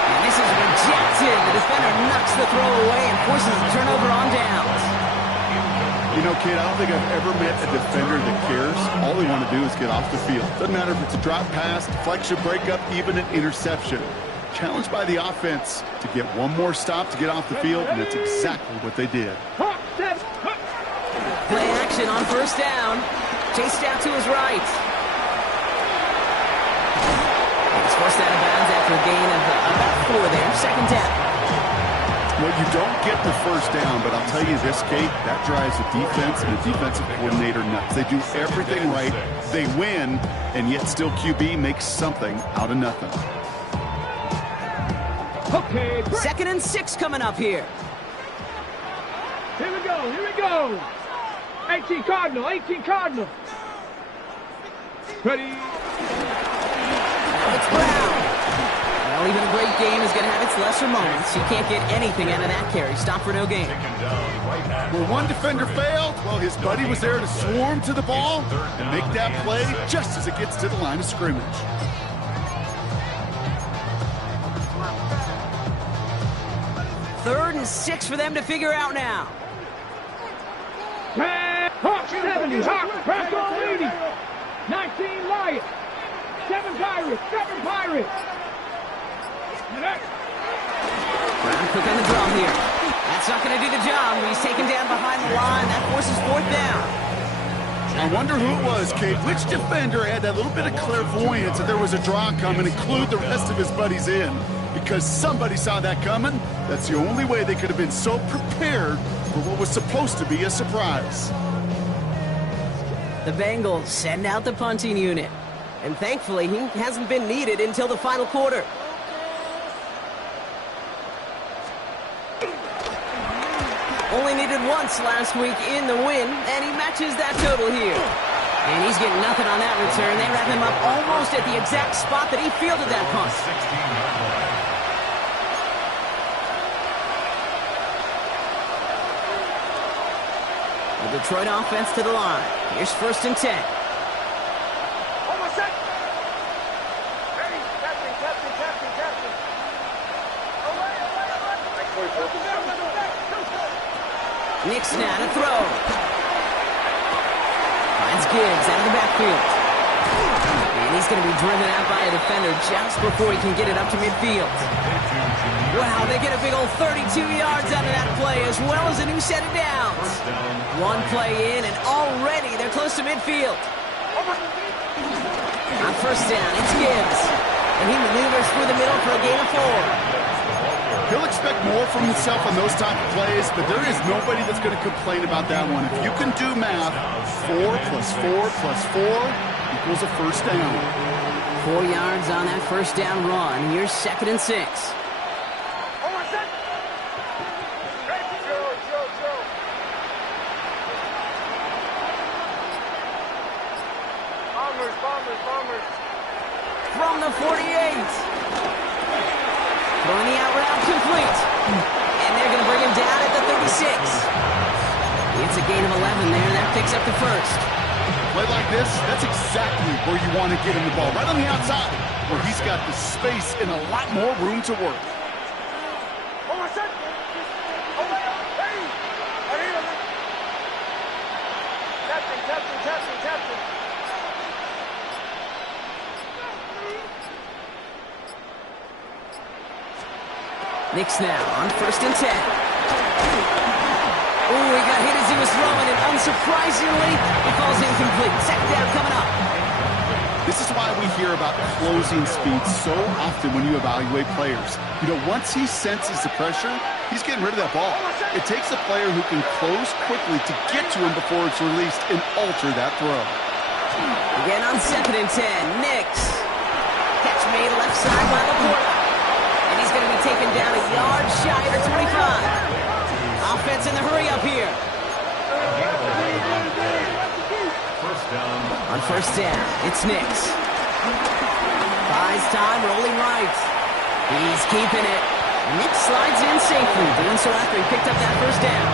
And this is rejected. The defender knocks the throw away and forces a turnover on downs. You know, kid, I don't think I've ever met a defender that cares. All they want to do is get off the field. Doesn't matter if it's a drop pass, deflection, breakup, even an interception. Challenged by the offense to get one more stop to get off the field, and that's exactly what they did. Hawk 7. action on first down. Chased out to his right. He's forced out of bounds after a gain of about 4 there. Second down. Well, you don't get the first down, but I'll tell you this, Kate, that drives the defense and the defensive coordinator nuts. They do everything right. They win, and yet still QB makes something out of nothing. Okay, break. 2nd and 6 coming up here. Here we go, here we go. 18 Cardinal, 18 Cardinal. Ready. Now it's Brown. Well, even a great game is going to have its lesser moments. You can't get anything out of that carry. Stop for no gain. Where one defender failed, well, his buddy was there to swarm to the ball and make that play just as it gets to the line of scrimmage. Third and 6 for them to figure out now. Hawk 70, Hawk, press on 80. 19 Lions, 7 Pirates, 7 Pirates. Brown quick on the drum here. That's not going to do the job. He's taken down behind the line. That forces 4th down. I wonder who it was, Kate. Which defender had that little bit of clairvoyance that there was a draw coming, include the rest of his buddies in? Because somebody saw that coming. That's the only way they could have been so prepared for what was supposed to be a surprise. The Bengals send out the punting unit. And thankfully, he hasn't been needed until the final quarter. Only needed once last week in the win, and he matches that total here. And he's getting nothing on that return. They wrap him up almost at the exact spot that he fielded that punt. The Detroit offense to the line. Here's 1st and 10. Nix now to throw. Finds Gibbs out of the backfield. And he's going to be driven out by a defender just before he can get it up to midfield. Wow, they get a big old 32 yards out of that play as well as a new set of downs. One play in and already they're close to midfield. On first down, it's Gibbs. And he maneuvers through the middle for a gain of 4. He'll expect more from himself on those type of plays, but there is nobody that's going to complain about that one. If you can do math, 4 plus 4 plus 4 equals a first down. 4 yards on that first down run. Here's 2nd and 6. From the 48. Throwing the out route complete. And they're going to bring him down at the 36. It's a gain of 11 there. That picks up the first. Play like this, that's exactly where you want to get him the ball. Right on the outside, where he's got the space and a lot more room to work. Nix now on 1st and 10. Ooh, he got hit as he was throwing, and unsurprisingly, he falls incomplete. 2nd down coming up. This is why we hear about closing speed so often when you evaluate players. You know, once he senses the pressure, he's getting rid of that ball. It takes a player who can close quickly to get to him before it's released and alter that throw. Again on 2nd and 10, Nix. Catch made left side by Laporta. And he's going to be taken down a yard shy of the 25. Offense in the hurry up here. On first down, it's Nix. Buys time, rolling right. He's keeping it. Nix slides in safely, doing so after he picked up that first down.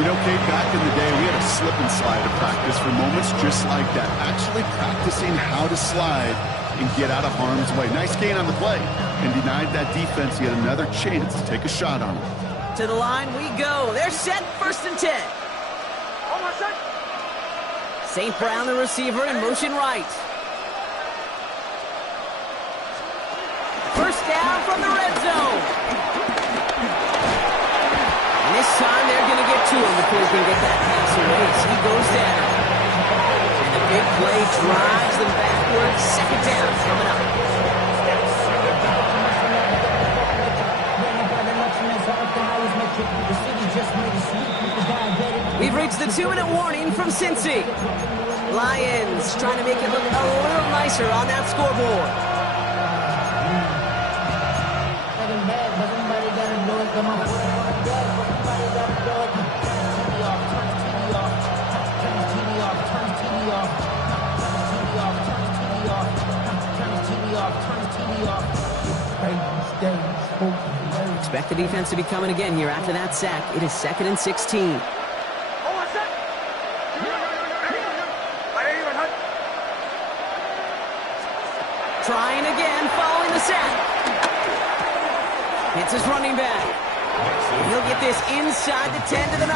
You know, Kate, back in the day, we had a slip and slide to practice for moments just like that. Actually practicing how to slide and get out of harm's way. Nice gain on the play, and denied that defense yet another chance to take a shot on him. To the line we go. They're set, 1st and 10. St. Brown, the receiver, in motion right. First down from the red zone. And this time they're going to get to him before he can get that pass away. So he goes down. And the big play drives them backwards. Second down coming up. We've reached the 2-minute warning from Cincy. Lions trying to make it look a little nicer on that scoreboard. Expect the defense to be coming again here after that sack. It is 2nd and 16. Trying again, following the sack. It's his running back. He'll get this inside the 10 to the 9.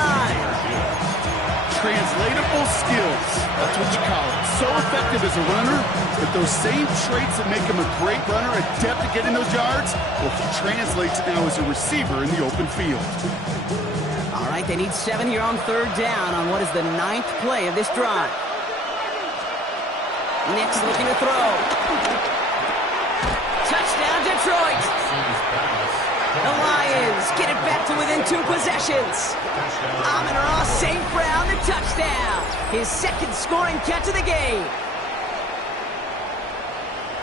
Translatable skills. That's what you call it. So effective as a runner, but those same traits that make him a great runner, adept at getting those yards, well, he translates it now as a receiver in the open field. All right, they need 7 here on 3rd down on what is the 9th play of this drive. Next, looking to throw. Touchdown, Detroit. The Lions get it back to within 2 possessions. Amon-Ra St. Brown, the touchdown. His 2nd scoring catch of the game.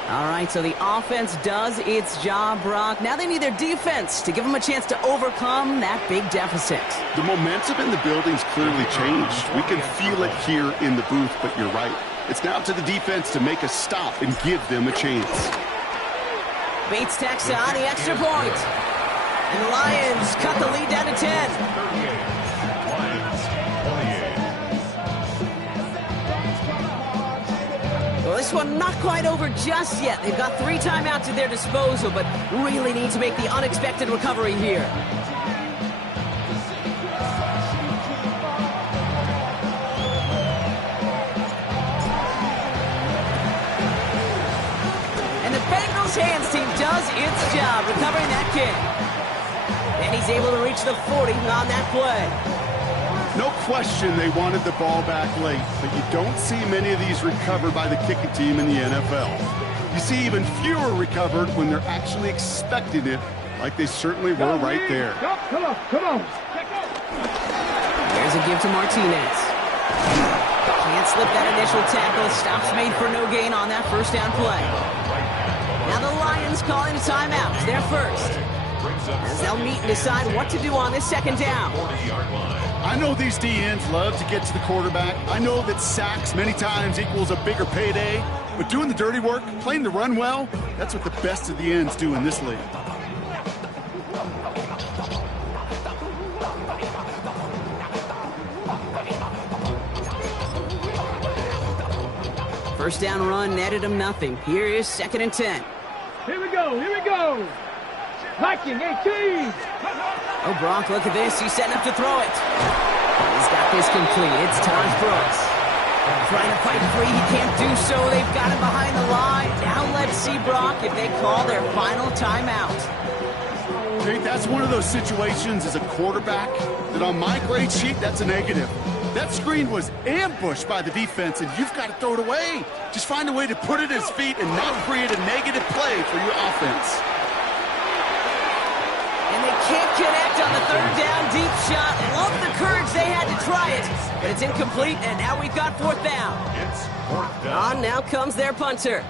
All right, so the offense does its job, Brock. Now they need their defense to give them a chance to overcome that big deficit. The momentum in the building's clearly changed. We can feel it here in the booth, but you're right. It's now up to the defense to make a stop and give them a chance. Bates tacks on the extra point. And the Lions cut the lead down to 10. Well, this one not quite over just yet. They've got 3 timeouts at their disposal, but really need to make the unexpected recovery here. And the Bengals hands team does its job recovering that kick. And he's able to reach the 40 on that play. No question they wanted the ball back late, but you don't see many of these recovered by the kicking team in the NFL. You see even fewer recovered when they're actually expecting it, like they certainly were right there. Come on. There's a give to Martinez. Can't slip that initial tackle. Stops made for no gain on that 1st down play. Now the Lions calling a timeout. They're first, as they'll meet and decide what to do on this 2nd down. I know these DNs love to get to the quarterback. I know that sacks many times equals a bigger payday, but doing the dirty work, playing the run well, that's what the best of the ends do in this league. First down run netted him nothing. Here is 2nd and 10. Here we go. Viking 18. Oh, Brock, look at this. He's setting up to throw it. He's got this complete. It's Taj Brooks. Trying to fight free. He can't do so. They've got him behind the line. Now let's see, Brock, if they call their final timeout. Jake, that's one of those situations as a quarterback that on my grade sheet, that's a negative. That screen was ambushed by the defense, and you've got to throw it away. Just find a way to put it at his feet and not create a negative play for your offense. And they can't connect on the 3rd down deep shot. Love the courage they had to try it, but it's incomplete, and now we've got 4th down. It's 4th down. On now comes their punter,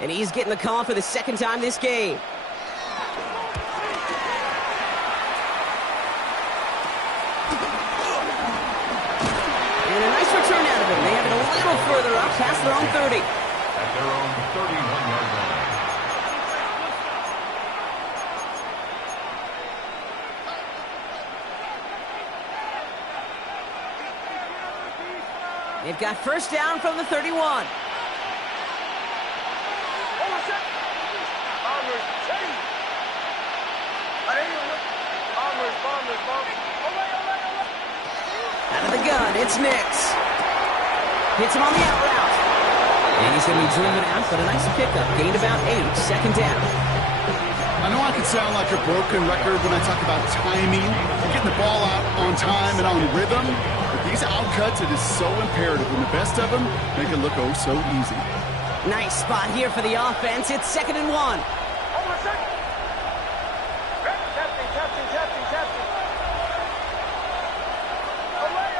and he's getting the call for the 2nd time this game. And a nice return out of him. They have it a little further up past their own 30. At their own 31-yard line. They've got 1st down from the 31. Out of the gun, it's Nix. Hits him on the out route. And he's going to be driven out, but a nice pickup. Gained about 8. 2nd down. I know I can sound like a broken record when I talk about timing, getting the ball out on time and on rhythm, but these outcuts, it is so imperative, and the best of them make it look oh so easy. Nice spot here for the offense. It's 2nd and 1. Hold on a second. Testing. Away.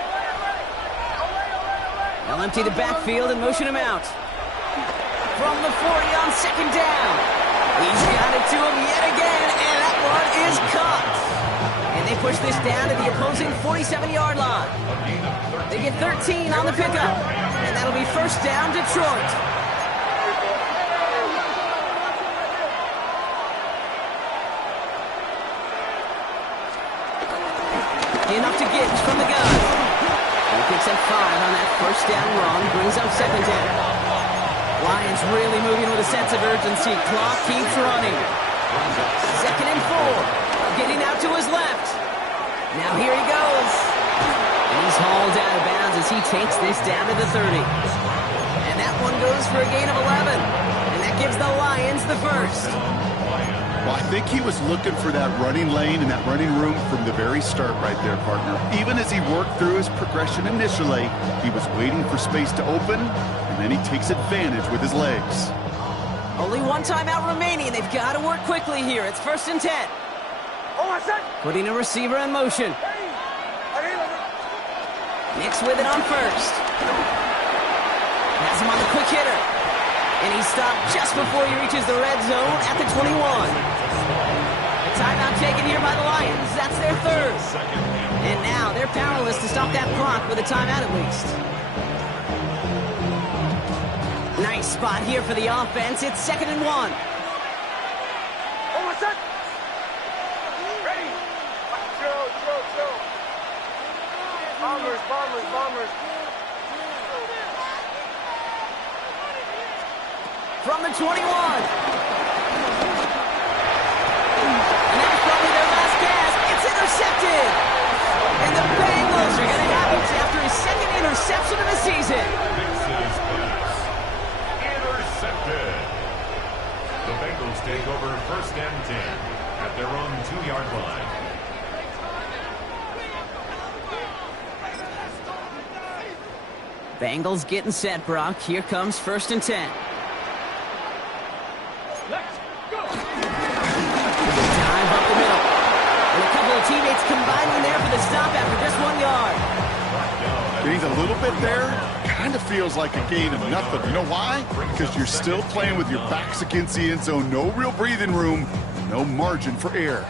They'll empty the backfield and motion him out. From the 40 on 2nd down. He's got it to him yet again, and that one is caught. And they push this down to the opposing 47-yard line. They get 13 on the pickup, and that'll be 1st down, Detroit. Enough to get from the gun. He picks up 5 on that 1st down run, brings up 2nd down. Lions really moving with a sense of urgency. Clock keeps running. 2nd and 4. Getting out to his left. Now here he goes. And he's hauled out of bounds as he takes this down to the 30. And that one goes for a gain of 11. And that gives the Lions the 1st. Well, I think he was looking for that running lane and that running room from the very start right there, partner. Even as he worked through his progression initially, he was waiting for space to open, and then he takes advantage with his legs. Only one timeout remaining. They've got to work quickly here. It's 1st and 10. Hold on a second. Putting a receiver in motion. Nix with it on 1st. Has him on the quick hitter. And he's stopped just before he reaches the red zone at the 21. A timeout taken here by the Lions. That's their 3rd. And now they're powerless to stop that clock with a timeout at least. Nice spot here for the offense. It's 2nd and 1. Hold on a second. Ready. Chill. Bombers. From the 21. And that's probably their last gasp. It's intercepted. And the Bengals are going to have it after his 2nd interception of the season. Intercepted. The Bengals take over 1st and 10 at their own 2-yard line. Bengals getting set, Brock. Here comes 1st and 10. Let's go. Time up the middle. And a couple of teammates combining there for the stop after just 1 yard. Gained a little bit there. Kind of feels like a gain of nothing. You know why? Because you're still playing with your backs against the end zone. No real breathing room. No margin for error.